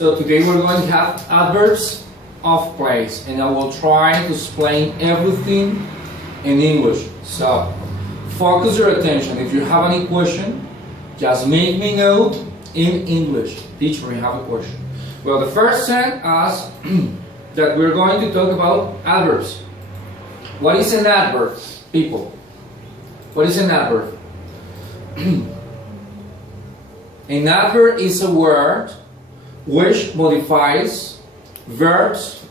So today we're going to have adverbs of place, and I will try to explain everything in English. So focus your attention. If you have any question, just make me know in English. Teacher, we have a question. Well, the first sentence that we're going to talk about adverbs. What is an adverb, people? What is an adverb? An adverb is a word which modifies verbs,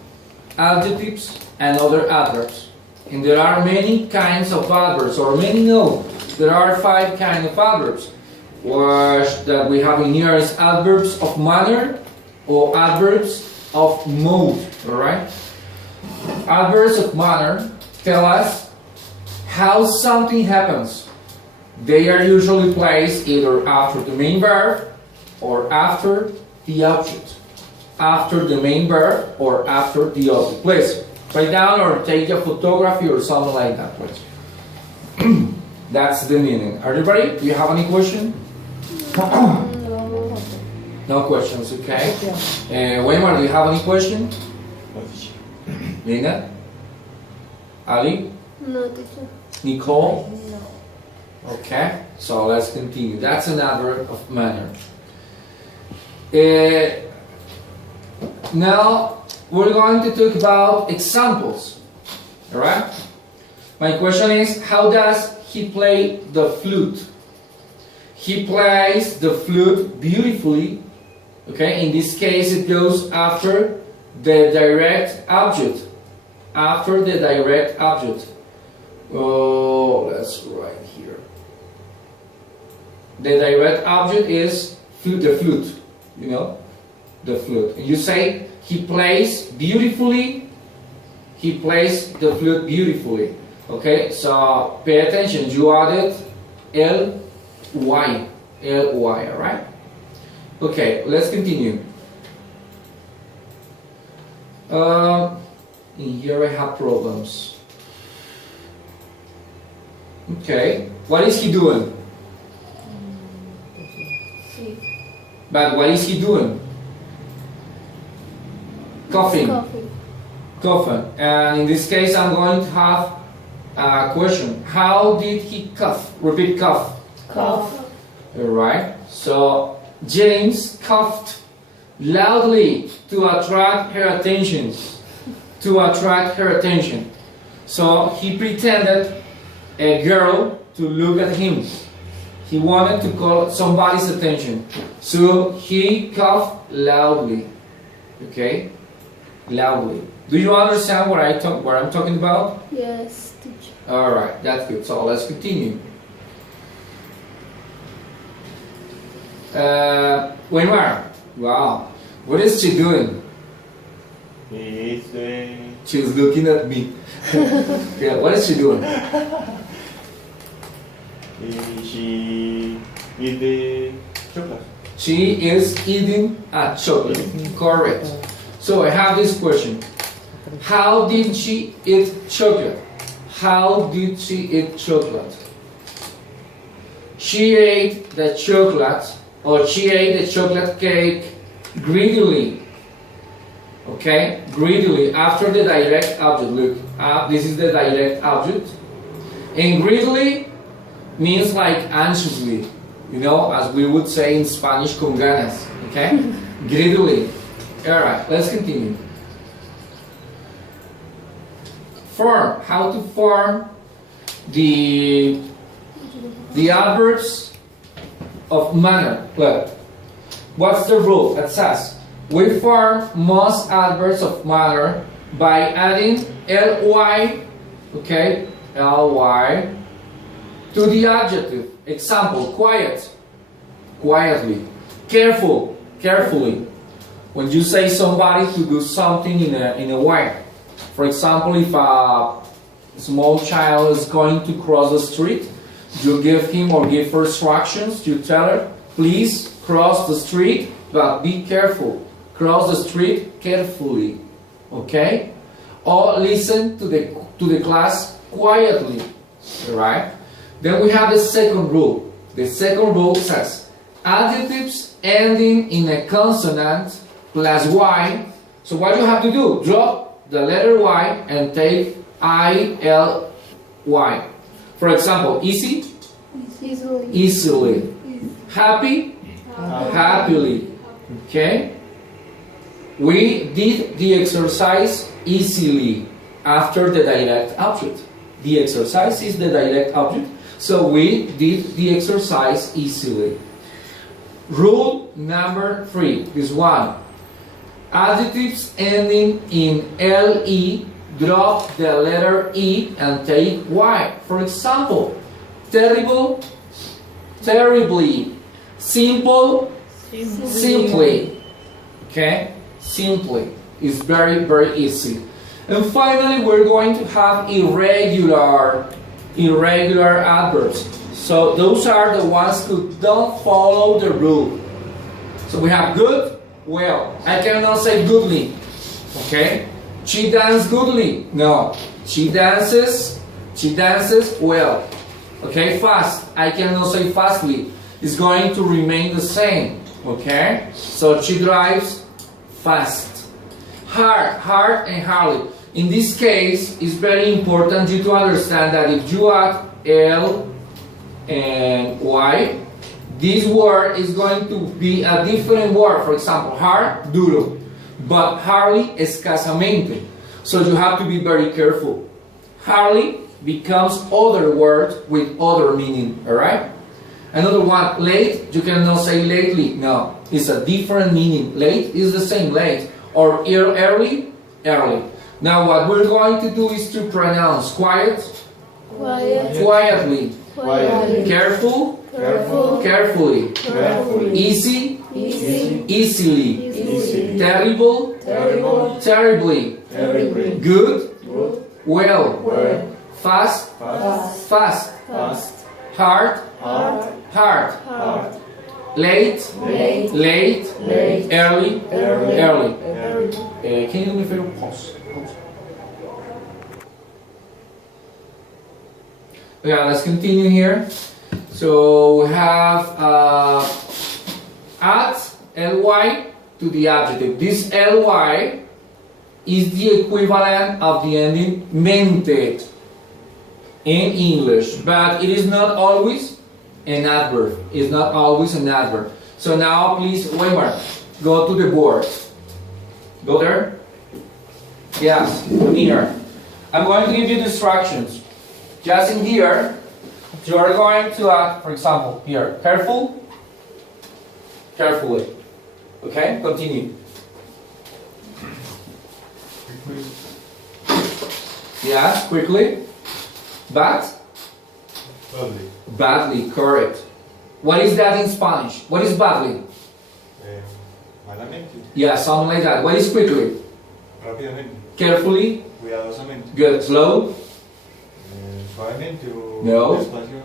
adjectives, and other adverbs. And there are many kinds of adverbs, or many know. There are 5 kinds of adverbs. Which that we have in here is adverbs of manner or adverbs of mode. Alright? Adverbs of manner tell us how something happens. They are usually placed either after the main verb or after the object. After the main verb or after the object. Please write down or take a photography or something like that, please. That's the meaning. Are you ready? Do you have any question? No. No questions, okay. Weimar, do you have any question? Lina? Ali? No, teacher. Nicole? No. Okay, so let's continue. That's an adverb of manner. Now we're going to talk about examples. Alright? My question is, how does he play the flute? He plays the flute beautifully. Okay, in this case it goes after the direct object. After the direct object. Oh, let's write here. The direct object is the flute, you know, the flute. And you say, he plays beautifully, he plays the flute beautifully. Okay, so pay attention, you added L-Y, alright? Okay, let's continue. In here I have problems. Okay, what is he doing? But what is he doing? Coughing. Coughing. And in this case I'm going to have a question. How did he cough? Repeat, cough. Cough. Alright. So James coughed loudly to attract her attention. To attract her attention. So he pretended a girl to look at him. He wanted to call somebody's attention. So he coughed loudly. Okay? Loudly. Do you understand what I'm talking about? Yes, teacher. Alright, that's good. So let's continue. Weimar. Wow. What is she doing? She's looking at me. Yeah, what is she doing? She eat chocolate. She is eating a chocolate. Correct. So I have this question. How did she eat chocolate? How did she eat chocolate? She ate the chocolate, or she ate the chocolate cake greedily. Okay? Greedily, after the direct object. Look, this is the direct object. And greedily means like anxiously, you know, as we would say in Spanish, con ganas, okay? Greedily. Alright, let's continue. Form. How to form the adverbs of manner. Look, what's the rule? It says, we form most adverbs of manner by adding ly, okay, ly, to the adjective. Example, quiet, quietly. Careful, carefully. When you say somebody to do something in a way. For example, if a small child is going to cross the street, you give him or give her instructions. You tell her, please cross the street, but be careful. Cross the street carefully. Okay? Or listen to the class quietly. Alright? Then we have the second rule. The second rule says, adjectives ending in a consonant plus Y. So what you have to do? Drop the letter Y and take I-L-Y. For example, easy, Easily. easily. Happy, happily. Okay? We did the exercise easily after the direct object. The exercise is the direct object, so we did the exercise easily. Rule number 3, this one. Adjectives ending in LE, drop the letter E and take Y. For example, terrible, terribly. Simple, simply. Okay? Simply. It's very, very easy. And finally, we're going to have irregular adverbs. So those are the ones who don't follow the rule. So we have good, well. I cannot say goodly. Okay? She dances goodly. No. She dances well. Okay? Fast. I cannot say fastly. It's going to remain the same. Okay? So she drives fast. Hard and hardly. In this case, it's very important you to understand that if you add L and Y, this word is going to be a different word. For example, hard, duro, but hardly, escasamente. So you have to be very careful. Hardly becomes other word with other meaning, alright? Another one, late, you cannot say lately. No, it's a different meaning. Late is the same, late. Or early, early. Now what we're going to do is to pronounce quiet, quietly. Careful, carefully. Easy, easily. Terrible, terribly. Good, well. Fast, fast. Hard, hard. Late, early. Can you do me a favor? Pause. Yeah, let's continue here. So we have add ly to the adjective. This ly is the equivalent of the ending mente in English, but it is not always an adverb. It's not always an adverb. So now please, Weimar, go to the board. Go there. Yes, here. I'm going to give you the instructions. Just in here, you are going to add, for example, here, careful, carefully. Okay, continue. Yes, quickly. But? Badly. Badly, correct. What is that in Spanish? What is badly? Malamente. Yeah, something like that. What is quickly? Rápidamente. Carefully. Cuidadosamente. Good. Slow. Suavemente o No. despacio.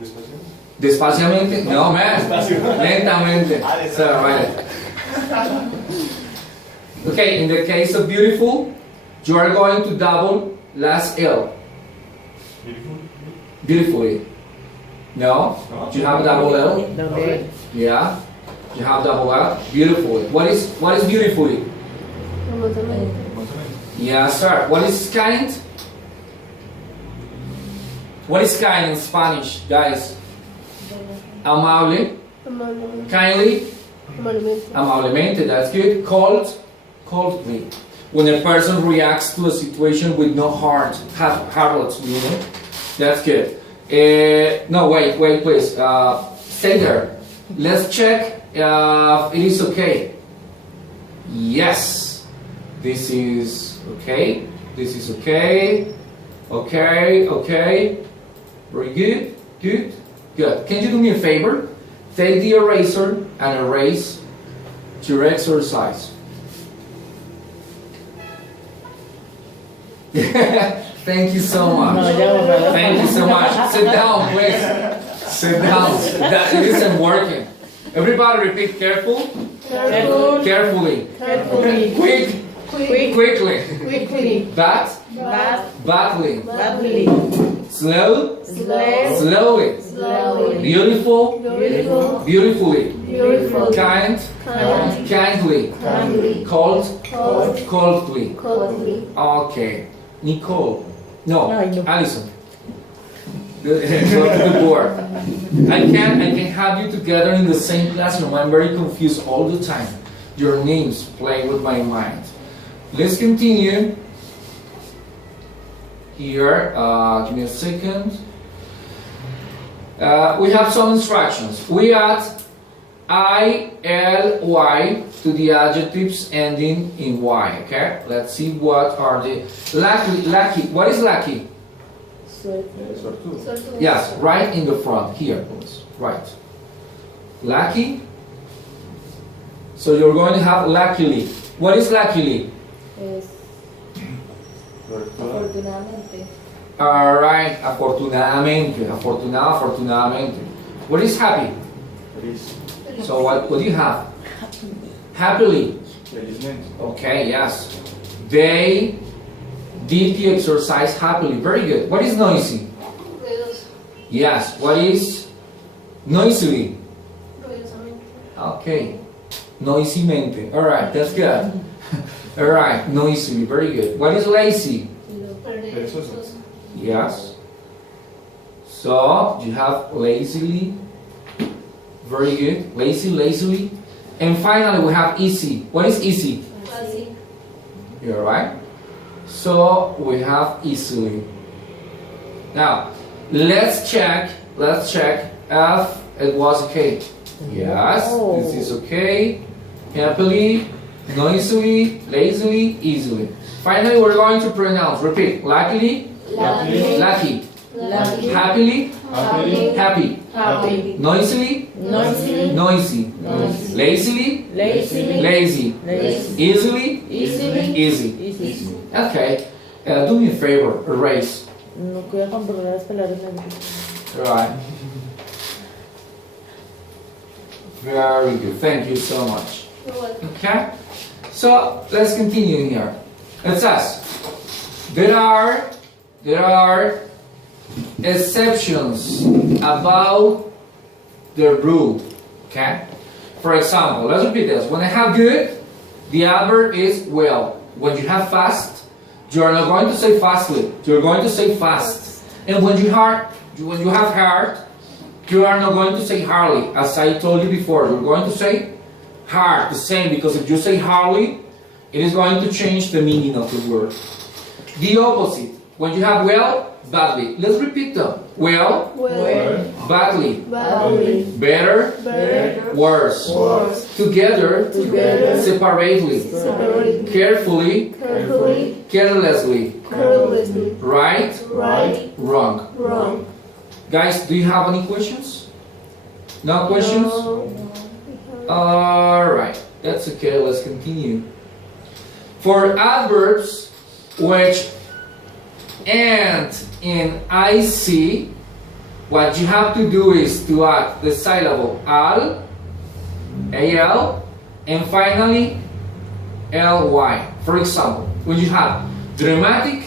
Despacio. Despaciamente. No, man. Despacio. Lentamente. So, right. Okay, in the case of beautiful, you are going to double last L. Beautiful. Beautifully. No? No. Do you have double L? Okay. Yeah. You have double L. Beautifully. What is beautifully? Remotamente. Yes, sir. What is kind? What is kind in Spanish, guys? Amable. Kindly. Amablemente. That's good. Coldly. When a person reacts to a situation with no heart, heartless, you know? That's good. No, wait, please. Stay there. Let's check if it is okay. Yes. This is okay. This is okay. Okay. Very good. Good. Can you do me a favor? Take the eraser and erase your exercise. Thank you so much. Thank you so much. Sit down, please. Sit down. That it isn't working. Everybody repeat careful. Carefully. Quickly. Badly. Slowly. Beautifully. Kind. Kind. Kindly. Kindly. Cold. Cold. Coldly. Coldly. Okay. Nicole. No. Ay, no. Alison. Good word. I can have you together in the same classroom. I'm very confused all the time. Your names play with my mind. Let's continue. Here, give me a second. We have some instructions. We add I, L, Y to the adjectives ending in Y. Okay? Let's see what are the lucky. What is lucky? Suertudo. Yes, right in the front. Here, please. Right. Lucky. So you're going to have luckily. What is luckily? Es Suertudo. afortunadamente. Alright, afortunadamente. Afortunado, afortunadamente. What is happy? Feliz. So what do you have? Happily. Felizmente. Okay, yes. They did the exercise happily. Very good. What is noisy? Ruidoso. Yes. What is noisily? Ruidosamente. Okay. Noisymente. Alright, that's good. Alright, noisily. Very good. What is lazy? Perezoso. Yes. So you have lazily. Very good. Lazy, lazily. And finally we have easy. What is easy? Fácil. You're right. So we have easily. Now let's check if it was okay. Yes, Oh. this is okay. Happily, noisily, lazily, easily. Finally, we're going to pronounce. Repeat. Luckily, Lucky. lucky. Lucky. Happily, Happily. happy. Happy. Noisily, Noisy. noisy. Noisy. Lazily, Lazy. lazy. Lazy. Easily, Easily. easy. Easy. Okay. Do me a favor. Erase. No cuida con palabras negras. Right. Very good. Thank you so much. You're welcome. Okay. So let's continue here. It says there are exceptions about the rule. Okay. For example, let's repeat this. When I have good, the adverb is well. When you have fast, you are not going to say fastly. You're going to say fast. And when you have hard, you are not going to say hardly. As I told you before, you're going to say hard, the same, because if you say hardly, it is going to change the meaning of the word. The opposite. When you have well, badly. Let's repeat them. Well, Well. badly. Badly. Better, Better. worse. Worse. Together, Together. separately. Separately. Carefully, Carefully. carelessly. Carelessly. Right, Right. wrong. Wrong. Guys, do you have any questions? No questions? No. Alright, that's okay, let's continue. For adverbs which end in IC, what you have to do is to add the syllable al, and finally ly. For example, when you have dramatic,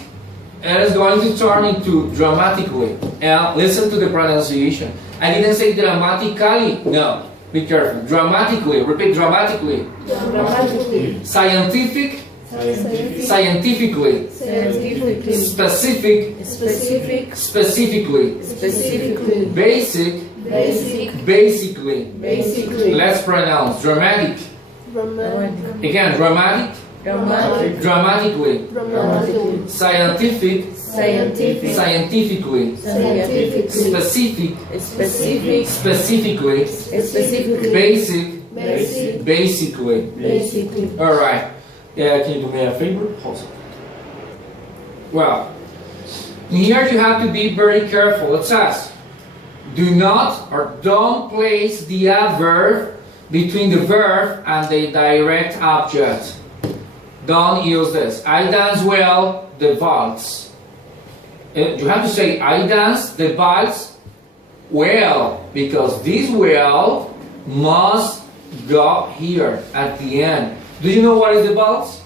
it is going to turn into dramatically. And listen to the pronunciation. I didn't say dramatically. No, be careful. Dramatically. Repeat dramatically. Dramatically. Scientific. Scientifically. Scientifically. Specific. Specific. Specifically. Specifically. Basic. Basic. Basically. Basically. Let's pronounce dramatic. Dramatic. Again, dramatic. Dramatic. Dramatically. Dramatically. Scientific. Scientific. Scientifically. Scientifically. Specific. Specific. Specifically. Specifically. Basic. Basic. Basically. Basically. Alright. Yeah, can you do me a favor? Hold on. Well, here you have to be very careful. It says, do not or don't place the adverb between the verb and the direct object. Don't use this. I dance well, the valse. You have to say, I dance the valse well, because this well must go here at the end. Do you know what is the valse?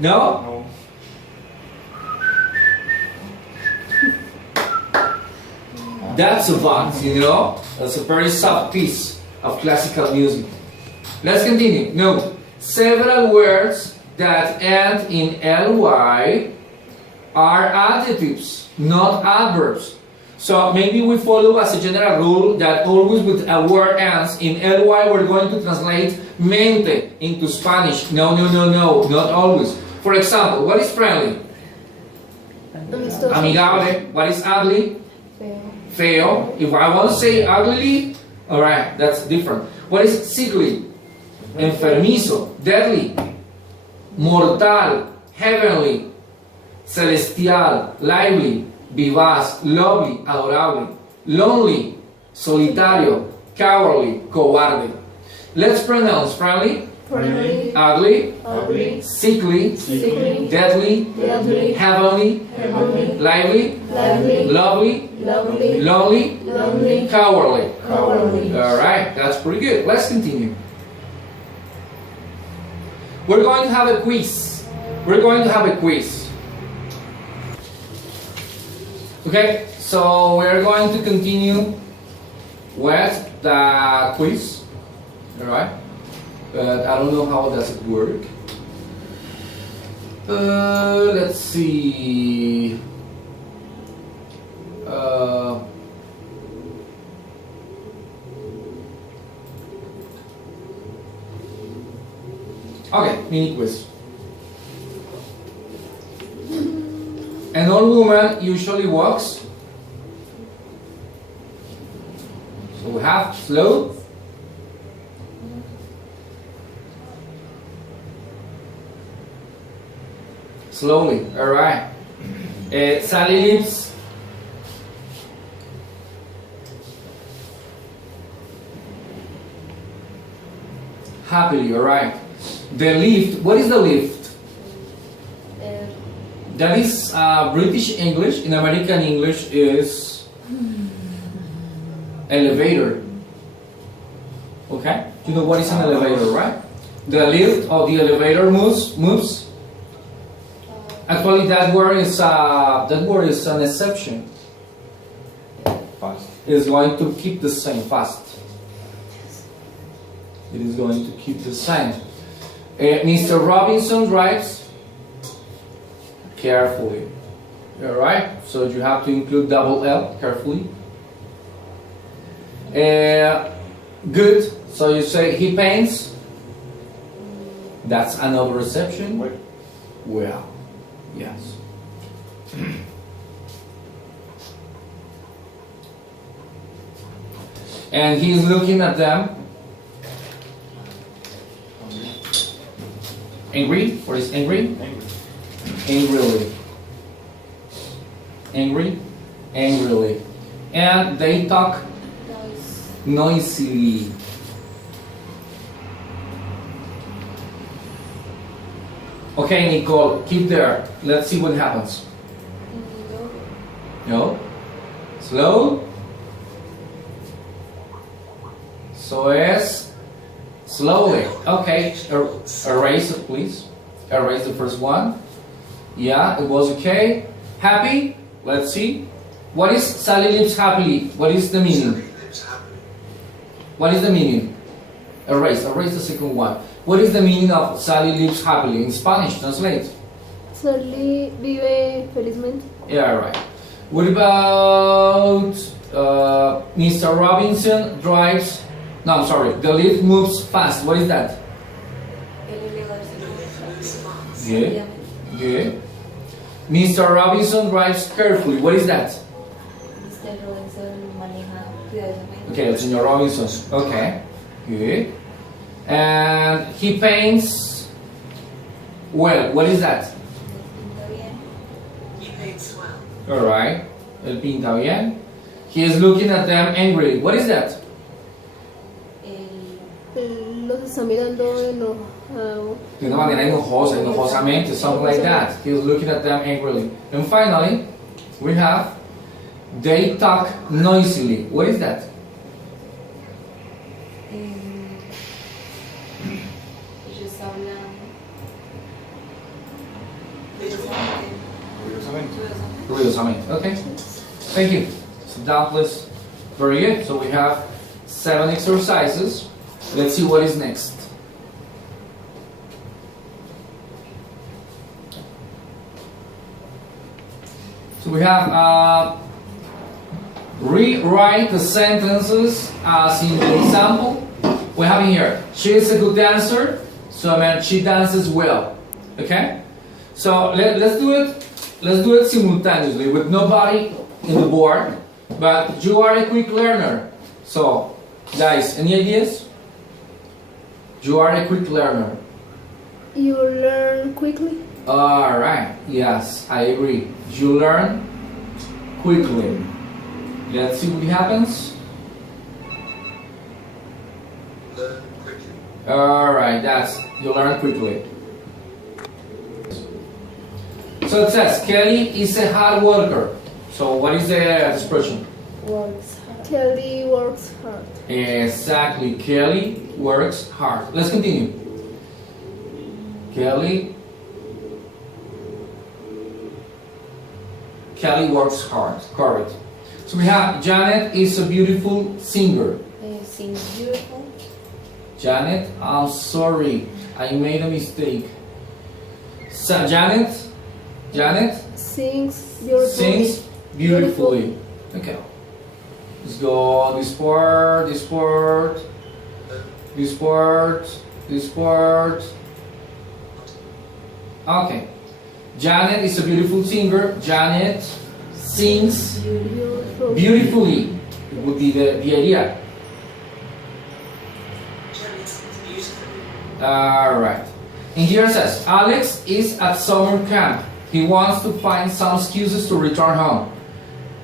No? No. That's a valse, you know? That's a very soft piece of classical music. Let's continue. No. Several words that end in ly are adjectives, not adverbs. So maybe we follow as a general rule that always with a word ends in ly, we're going to translate mente into Spanish. No, not always. For example, what is friendly? Amistoso. Amigable. What is ugly? Feo. Feo. If I want to say ugly, alright, that's different. What is sickly? Enfermizo. Deadly. Mortal. Heavenly. Celestial. Lively. Vivaz. Lovely. Adorable. Lonely. Solitario. Cowardly. Cobarde. Let's pronounce friendly, Friendly. ugly, Ugly. sickly, Sickly. deadly, Deadly. heavenly, Heavenly. lively, Lively. lovely, Lovely. lonely, Lonely. cowardly. Cowardly. Alright, that's pretty good. Let's continue. We're going to have a quiz. Okay, so we're going to continue with the quiz. Alright? But I don't know how does it work. Let's see. Okay, mini quiz. An old woman usually walks. So we have slow, slowly. All right. Sally lives. Happily. All right. The lift. What is the lift? That is British English. In American English is elevator. Okay. You know what is an elevator, right? The lift or the elevator moves. Actually, that word is an exception. Fast. It's going to keep the same fast. It is going to keep the same. Mr. Robinson drives carefully. All right. So you have to include double L, carefully. Good. So you say he paints. That's another exception. Wait. Well. Yes. And he's looking at them. Angry? What is angry? Angry. Angrily. Angry? Angrily. And they talk noisily. Okay, Nicole, keep there. Let's see what happens. No? Slow? So es slowly. Okay, erase it, please. Erase the first one. Yeah, it was okay. Happy? Let's see. What is Sally lives happily? What is the meaning? What is the meaning? Erase the second one. What is the meaning of Sally lives happily? In Spanish, translate. Sally vive felizmente. Yeah, right. What about Mr. Robinson drives? No, I'm sorry. The lift moves fast. What is that? Good. Good. Mr. Robinson drives carefully. What is that? Mr. Robinson maneja cuidadosamente. Okay, el señor Robinson. Okay. Good. And he paints well. What is that? Pinta bien. He paints well. All right. El pinta bien. He is looking at them angrily. What is that? Él los está mirando enojado. De una manera enojosa, enojosamente, something like that. He is looking at them angrily. And finally, we have they talk noisily. What is that? Ellos hablan Curiosamente. Ruidosamente. Okay. Thank you. Sit down, please. Very good. So we have 7 exercises. Let's see what is next. So we have rewrite the sentences as in the example. We have here, she is a good dancer, so I mean she dances well. Okay? So let's do it simultaneously with nobody in the board, but you are a quick learner. So guys, any ideas? You are a quick learner. You learn quickly. Alright, yes, I agree. You learn quickly. Let's see what happens. Learn quickly. Alright, that's, you learn quickly. So it says, Kelly is a hard worker. So what is the expression? Works hard. Kelly works hard. Exactly, Kelly works hard. Let's continue. Kelly works hard. Correct. So we have Janet is a beautiful singer. Sings beautiful. Janet, I'm sorry, I made a mistake. So Janet Sings beautifully. sings beautifully. Okay. Let's go this part, this part, this part, this part. Okay. Janet is a beautiful singer. Janet sings beautifully. It would be the idea. Janet is beautiful. Alright. And here it says, Alex is at summer camp. He wants to find some excuses to return home.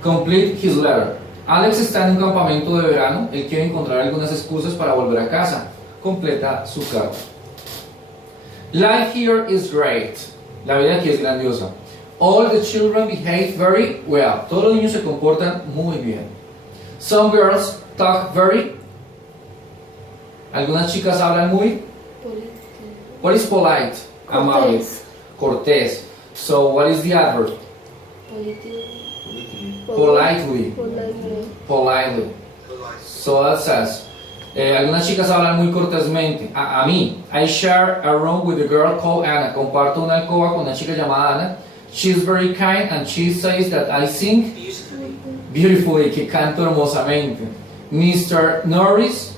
Complete his letter. Alex está en un campamento de verano. Él quiere encontrar algunas excusas para volver a casa. Completa su carta. Life here is great. La vida aquí es grandiosa. All the children behave very well. Todos los niños se comportan muy bien. Some girls talk very. Algunas chicas hablan muy. What is polite? Amable. Cortés. Cortés. So what is the adverb? Politely. Politely. Politely. So that says, algunas chicas hablan muy cortésmente. A mí, I share a room with a girl called Anna. Comparto una alcoba con una chica llamada Ana. She is very kind and she says that I sing Beautifully. beautifully, que canto hermosamente. Mr. Norris,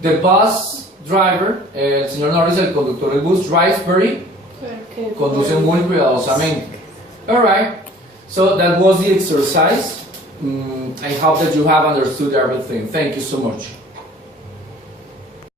the bus driver, el señor Norris, el conductor del bus, drives very, conduce muy cuidadosamente. Alright, so that was the exercise. I hope that you have understood everything. Thank you so much.